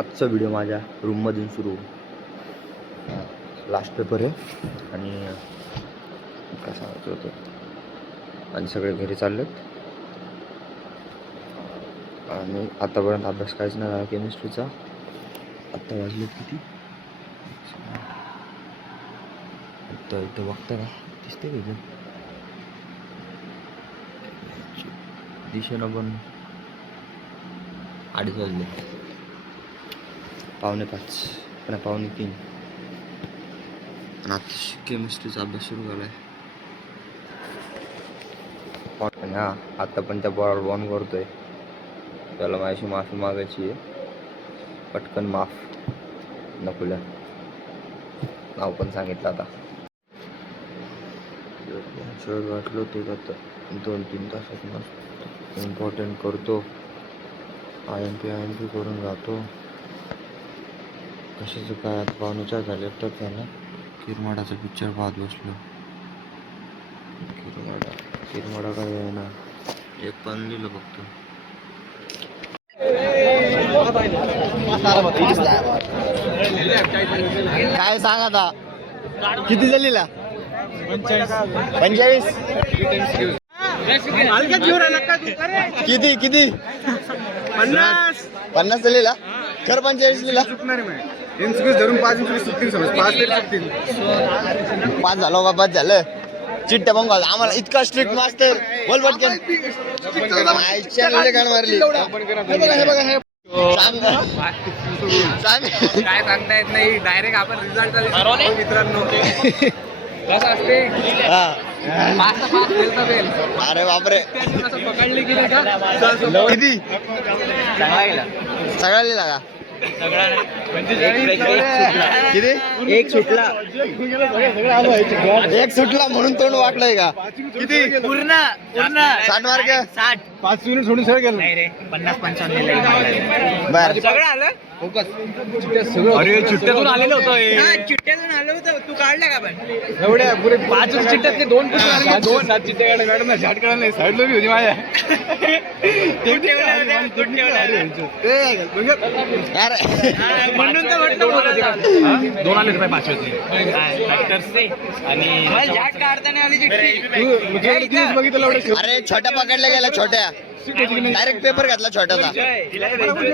आजचा व्हिडिओ माझ्या रूममधून सुरू. लास्ट पेपर आहे आणि काय सांगायचं होतं, आणि सगळे घरी चाललेत आणि आतापर्यंत अभ्यास काहीच नाही झाला केमिस्ट्रीचा. आत्ता वाजलेत किती, आत्ता इथं बघता का दिसते का इथं दिशेनं पण 2:30 वाजले, 4:45 पण 4:45 आणि आता केमिस्ट्रीचा अभ्यास सुरू झाला आहे. आणि हा आता पण त्या बॉल ऑन करतोय, त्याला माझी माफी मागायची आहे. पटकन माफ नकुल्या नाव पण सांगितलं. आता वाटलं ते आता 2-3 तासात मस्त इम्पॉर्टंट करतो. IMP करून जातो. कशाचं काय आता 4:45 झाले. एकटाच झाला. किरमाडाचा पिक्चर पाहत बसलो. किरमाडा काय आहे ना, एक पण लिहिलं फक्त. काय सांग आता, किती झालेला? 45. किती किती 50 लिहिला. खरं 45 लिहिला. धरून 5 सुटतील, समज 5 तरी सुटतील. 5 झालं का? 5 झालं. चिट्ट्या मग आम्हाला इतका स्ट्रिक्ट मास्टर बोल पटकन. मारली सांग काय सांगता येत नाही. डायरेक्ट आपण रिझल्ट मित्रांनो कसं असते. अरे बापरे, पकडले की किती सगळा लिहिला का? किती? एक सुटला म्हणून तोंड वाटलंय का? किती? पूर्ण 60 मार्क. 5 मिनिट सोडून सगळं गेलं. नाही रे 50-55 बर सगळं आलं. अरे चिट्ट्यातून आलेलं होतं. चिट्ट्यातून आलं होतं. तू काढला का पण? एवढ्या पुरे 5 चिट्ट्यातले 2 2 7 चिट्ट्या मॅडम ना झाट काढा नाही. साईडला बी होती माझ्या. म्हणून तर म्हटलं 2 आले होते 5 आणि झाट काढताना आली चिठ्ठी. बघितलं. अरे छोट्या पकडल्या गेल्या, छोट्या डायरेक्ट पेपर घातला छोट्याचा.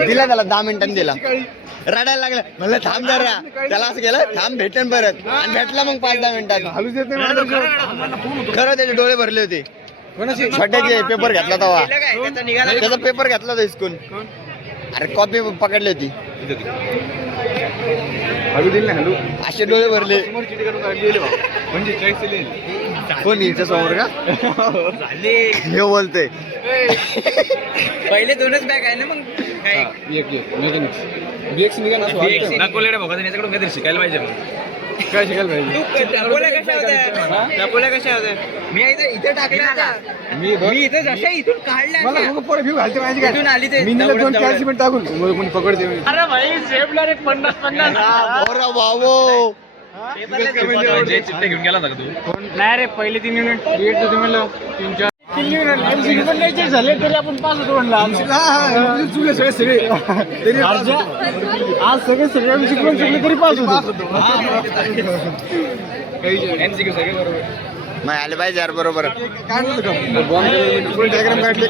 दिला त्याला 10 मिनिटांनी दिला. रडायला लागला, म्हणलं थांब जरा. त्याला असं केलं, थांब भेटेन परत, आणि भेटला मग 5-10 मिनिटात. खरं त्याचे डोळे भरले होते. छोट्याचे पेपर घातला तेव्हा, त्याचा पेपर घातला होता हिसकून. अरे कॉपी पकडली होती, हलू दिल नाही. हलू असे डोळे भरले. म्हणजे कोण हिच्या समोर का हे बोलते. पहिले 2च बॅग आहे ना. मग काय याच्याकडून काहीतरी शिकायला पाहिजे. काय शिकायला पाहिजे? टपोल्या कशा होत्या? मी इथे टाकल्या होत्या. मी इथे जशा इथून काढल्या इथून आली ते. टाकून कोणी पकडते. अरे भाई सेफला रे 50-50. अरे बाबो, चिट्टे घेऊन गेला ना तू? नाही रे पहिले 3 मिनिट वेट होते म्हणलं. 3-4 पण नाही झाले तरी आपण पास होतो म्हणलं. चुकले सगळे तरी आज सगळे शिकवून चुकले तरी पास होतो. MCQ सगळे बरोबर. मग आले पाहिजे यार बरोबर. डायग्राम काढले.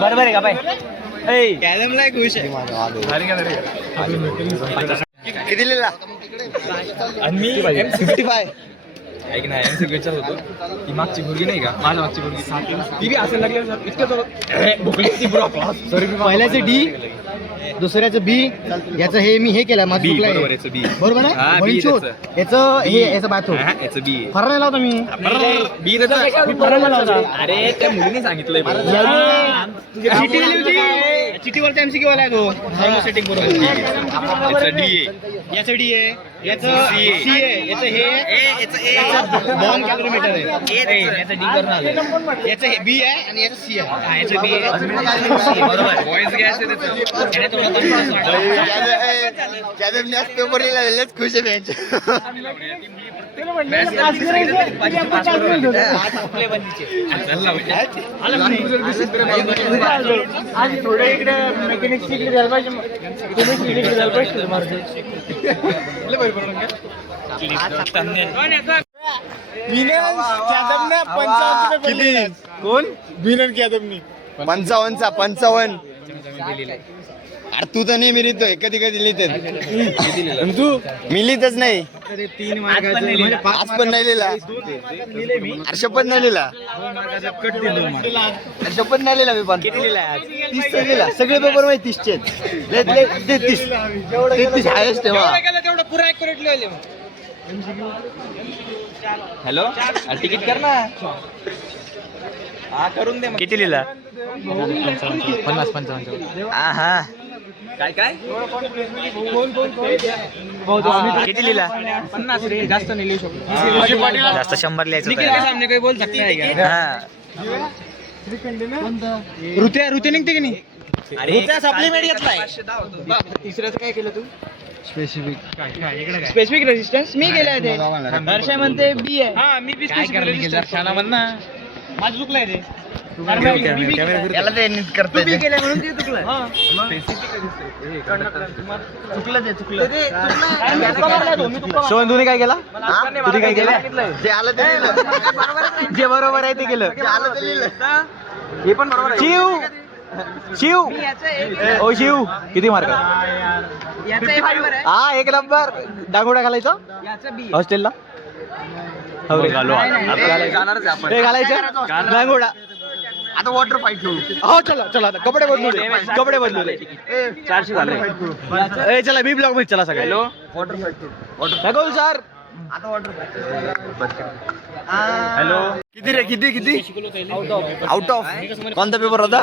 बरोबर आहे का बाय? कॅलमला खुश आहे. किती लिहिला? आणि मी 55. ऐक ना, MCQ होतो. ती मागची मुलगी नाही का, माझ्या मागची मुलगी, ती बी असेल लागली इतकं पहिल्याचं डी, दुसऱ्याचं बी, याचं हे मी हे केलं माझं बी. चुकलं बरोबर आहे. याचं बी. बरोबर हा, आहे. बी वळीचोट. त्याचं. याचं हे याचं बाथरूम याचं बी. फरायला लावतो मी. बी त्याचं. मी फरायला लावतो. अरे त्या मुलीने सांगितलंय चिठ्ठी दिली होती. चिठ्ठीवरचा MCQ वाला आहे तो. थर्मोसेटिंग बरोबर. याचं डी आहे. याचं डी आहे. याचं CA, याचं हे बॉर्न कॅलोमीटर आहे. याचं D करून आलं. याचं हे B आहे आणि याचं C आहे. याचं B आहे. बरोबर. Voice gas आहे त्याचं. याने थोडं confidence वाढलं. पेपर लिहिलेच खुश आहे त्यांचे. थोडं इकडे मेकॅनिक शिकले द्यायला पाहिजे कोण 55. अरे तू तर नेहमी लिहितोय, कधी कधी लिहिते तू. मी लिहितच नाही, आज पण नाही लिहिला. अरे शपथ नाही लिहिला, शपथ नाही लिहिला मी पण. 30 लिहिला, सगळे पेपर माहिती 30 33 हायस्ट तेव्हा. तेवढं पुरा ऍक्युरेट लिहिले. हॅलो तिकीट कर ना. हा करून दे. किती लिहिला? 50-55. हा काय किती लिहिला? 50 रे, जास्त नाही लिहू शकतो. जास्त 100 लिहायचं निखिल होतं. के सामने कोई बोल सकता है क्या? हा. रुत्या निघते की नाही? रुत्या सप्लिमेंट घेतलाय. तिसऱ्याचं काय केलं तू? स्पेसिफिक रेजिस्टन्स मी केलंय ते. हर्षय म्हणते बी आहे. हा मी बी स्पेसिफिक रेजिस्टन्स. माझं चुकलंय ते. याला ते नीट करता तू बी येते. केलंय म्हणून ते चुकलंय. सोहन तुम्ही काय केला? तुम्ही काय केलं? जे आलं ते लिहिलं. जे बरोबर आहे ते केलं. जे आलं ते लिहिलं. हे पण बरोबर आहे. शिव ओ शिव किती मार्क? याचं A फाईव्हर आहे. हा 1 नंबर. डागोडा घालायचा याचं B. हॉस्टेलला. घालायचं डांगोडा. आता वॉटर फाईट खेळू. हो चला चला आता कपडे बदलू दे. कपडे बदलू दे. 400 झाले. ए चला बी ब्लॉक मध्ये चला सगळे. हॅलो वॉटर फाईट खेळू सर. आता वॉटर फाईट. हॅलो किती रे? किती आउट ऑफ कोणता पेपर होता?